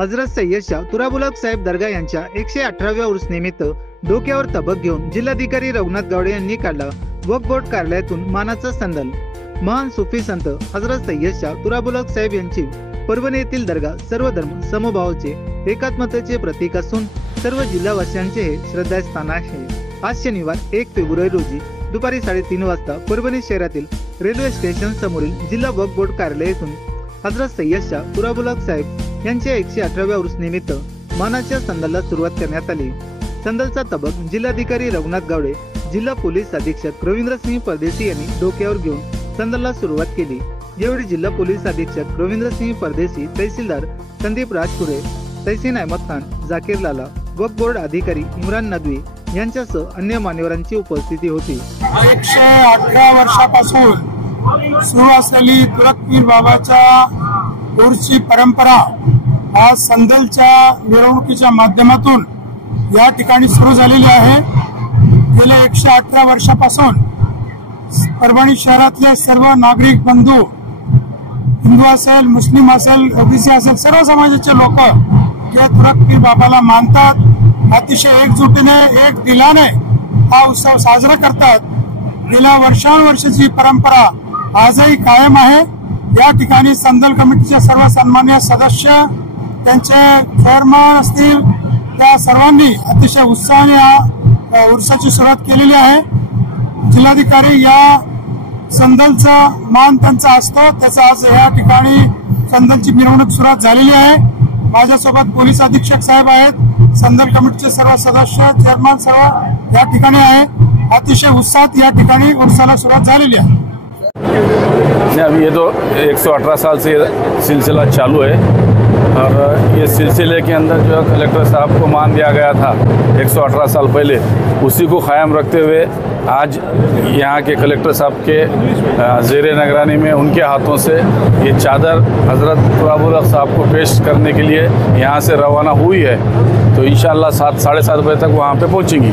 हजरत सय्यद शाह तुराबुलक साहेब दर्गा यांच्या 118व्या उर्स निमित्त डोक्यावर तबक घेऊन जिल्हाधिकारी रघुनाथ गावडे यांनी काढला वक्फ बोर्ड कार्यालयातून मानाचा संदल। महान सुफी संत हजरत सय्यद शाह तुराबुलक साहेब यांची परभणी येथील दर्गा सर्व धर्म समभावाचे एकात्मतेचे प्रतीक असून सर्व जिल्हावासियांचे हे श्रद्धास्थान आहे। आज शनिवार 1 फेब्रुवारी रोजी दुपारी 3:30 वाजता परभणी शहरातील रेल्वे स्टेशन समोरील जिल्हा वक्फ बोर्ड कार्यालयातून हजरत सय्यद शाह तुराबुलक साहेब यांच्या 118व्या उर्स निमित्त मानाच्या संदलला सुरुवात करण्यात आली। संदलचा तबक जिल्हाधिकारी रघुनाथ गावडे, जिल्हा पोलीस अधीक्षक रवींद्रसिंह परदेशी यांनी डोक्यावर घेऊन संदलला सुरुवात केली। यावेळी जिल्हा पोलीस अधीक्षक रवींद्रसिंह परदेशी, तहसीलदार संदीप राजपुरे, तहसीन अहमद खान, जाकीर लाला, वक्फ बोर्ड अधिकारी इम्रान नदवी यांच्यासह अन्य मान्यवरांची उपस्थिती होती। 118 वर्षापासून सुरू असलेली तुरक पीर बाबाच्या उर्सची परंपरा आज संदलच्या मिरवणुकीच्या माध्यमातून या ठिकाणी सुरू झालेली आहे। गेल्या 118 वर्षापासून परभणी शहरातले सर्व नागरिक बंधू, हिंदू असेल, मुस्लिम असेल, ओबीसी असेल, सर्व समाजाचे लोक या तुरक पीर बाबाला मानतात। अतिशय एकजुटीने, एक दिलाने हा उत्सव साजरा करतात। गेल्या वर्षानुवर्षाची परंपरा आजही कायम आहे। या ठिकाणी संदल कमिटीचे सर्व सन्मान्य सदस्य, त्यांचे चेअरमन असतील, त्या सर्वांनी अतिशय उत्साहाने या उर्साची सुरुवात केलेली आहे। जिल्हाधिकारी या संदलचा मान त्यांचा असतो, त्याचा आज या ठिकाणी संदलची मिरवणूक सुरुवात झालेली आहे। माझ्यासोबत पोलीस अधीक्षक साहेब आहेत, संदल कमिटीचे सर्व सदस्य, चेअरमन सर्व या ठिकाणी आहे। अतिशय उत्साहात या ठिकाणी उर्साला सुरुवात झालेली आहे। अब ये तो 118 साल से सिलसिला चालू है और ये सिलसिले के अंदर जो कलेक्टर साहब को मान दिया गया था 118 साल पहले, उसी को कायम रखते हुए आज यहाँ के कलेक्टर साहब के ज़ेरे निगरानी में उनके हाथों से ये चादर हज़रत तुराबुलक साहब को पेश करने के लिए यहाँ से रवाना हुई है। तो इंशाअल्लाह 7 साढ़े 7 बजे तक वहाँ पे पहुँचेंगी।